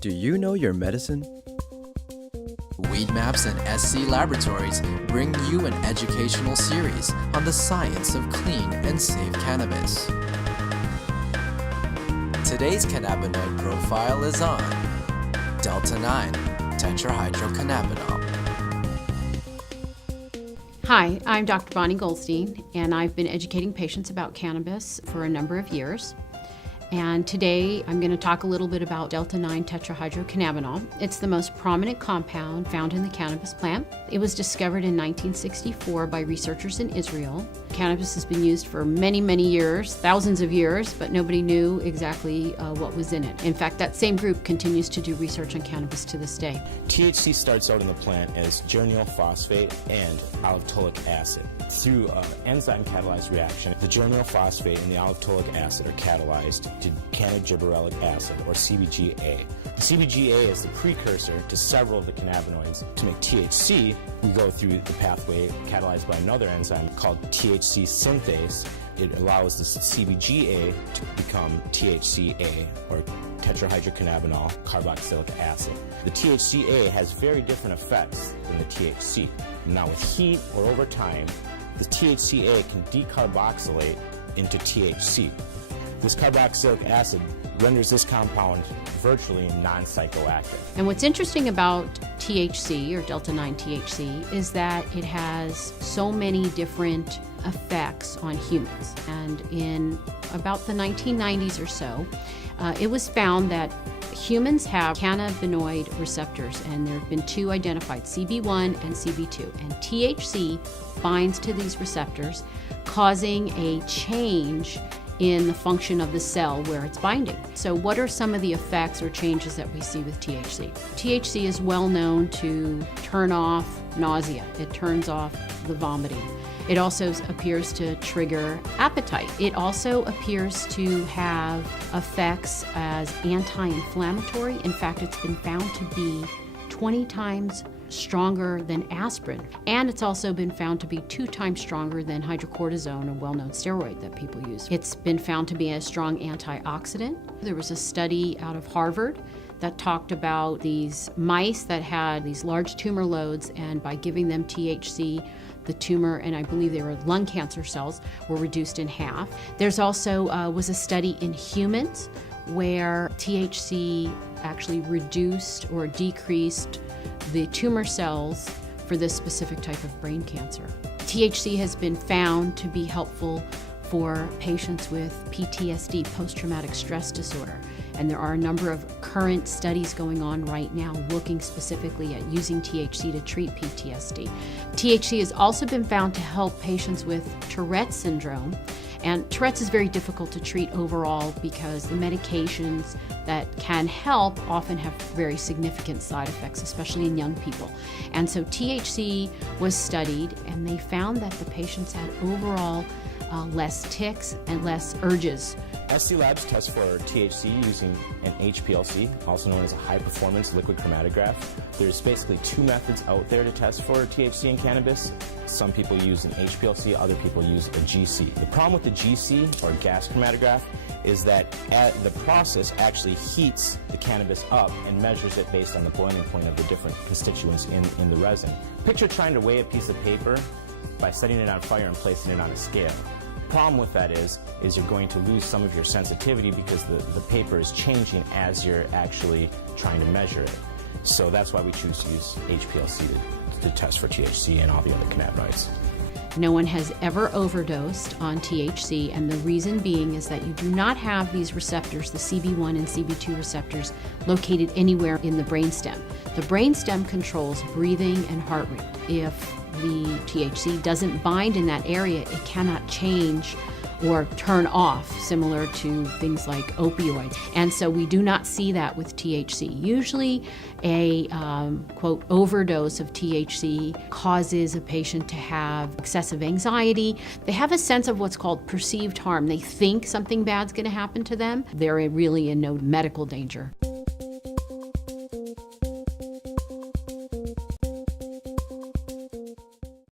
Do you know your medicine? Weed Maps and SC Laboratories bring you an educational series on the science of clean and safe cannabis. Today's cannabinoid profile is on Delta-9 Tetrahydrocannabinol. Hi, I'm Dr. Bonnie Goldstein, and I've been educating patients about cannabis for a number of years. And today I'm going to talk a little bit about Delta-9 Tetrahydrocannabinol. It's the most prominent compound found in the cannabis plant. It was discovered in 1964 by researchers in Israel. Cannabis has been used for many, many years, thousands of years, but nobody knew exactly what was in it. In fact, that same group continues to do research on cannabis to this day. THC starts out in the plant as geranyl phosphate and aliptolic acid. Through an enzyme-catalyzed reaction, the geranyl phosphate and the aliptolic acid are catalyzed to cannabigerolic acid, or CBGA. The CBGA is the precursor to several of the cannabinoids. To make THC, we go through the pathway catalyzed by another enzyme called THC synthase. It allows the CBGA to become THCA, or tetrahydrocannabinol carboxylic acid. The THCA has very different effects than the THC. Now with heat or over time, the THCA can decarboxylate into THC. This carboxylic acid renders this compound virtually non-psychoactive. And what's interesting about THC, or Delta-9 THC, is that it has so many different effects on humans. And in about the 1990s or so, it was found that humans have cannabinoid receptors, and there have been two identified, CB1 and CB2. And THC binds to these receptors, causing a change in the function of the cell where it's binding. So what are some of the effects or changes that we see with THC? THC is well known to turn off nausea. It turns off the vomiting. It also appears to trigger appetite. It also appears to have effects as anti-inflammatory. In fact, it's been found to be 20 times stronger than aspirin, and it's also been found to be 2 times stronger than hydrocortisone, a well-known steroid that people use. It's been found to be a strong antioxidant. There was a study out of Harvard that talked about these mice that had these large tumor loads, and by giving them THC, the tumor, and I believe they were lung cancer cells, were reduced in half. There's also was a study in humans where THC actually reduced or decreased the tumor cells for this specific type of brain cancer. THC has been found to be helpful for patients with PTSD, post-traumatic stress disorder. And there are a number of current studies going on right now looking specifically at using THC to treat PTSD. THC has also been found to help patients with Tourette's syndrome. And Tourette's is very difficult to treat overall because the medications that can help often have very significant side effects, especially in young people. And so THC was studied, and they found that the patients had overall less tics and less urges. SC Labs tests for THC using an HPLC, also known as a high-performance liquid chromatograph. There's basically 2 methods out there to test for THC in cannabis. Some people use an HPLC, other people use a GC. The problem with the GC, or gas chromatograph, is that the process actually heats the cannabis up and measures it based on the boiling point of the different constituents in the resin. Picture trying to weigh a piece of paper by setting it on fire and placing it on a scale. Problem with that is you're going to lose some of your sensitivity because the paper is changing as you're actually trying to measure it. So that's why we choose to use HPLC to test for THC and all the other cannabinoids. No one has ever overdosed on THC, and the reason being is that you do not have these receptors, the CB1 and CB2 receptors, located anywhere in the brainstem. The brainstem controls breathing and heart rate. If the THC doesn't bind in that area, it cannot change or turn off, similar to things like opioids. And so we do not see that with THC. Usually a, quote, overdose of THC causes a patient to have excessive anxiety. They have a sense of what's called perceived harm. They think something bad's gonna happen to them. They're really in no medical danger.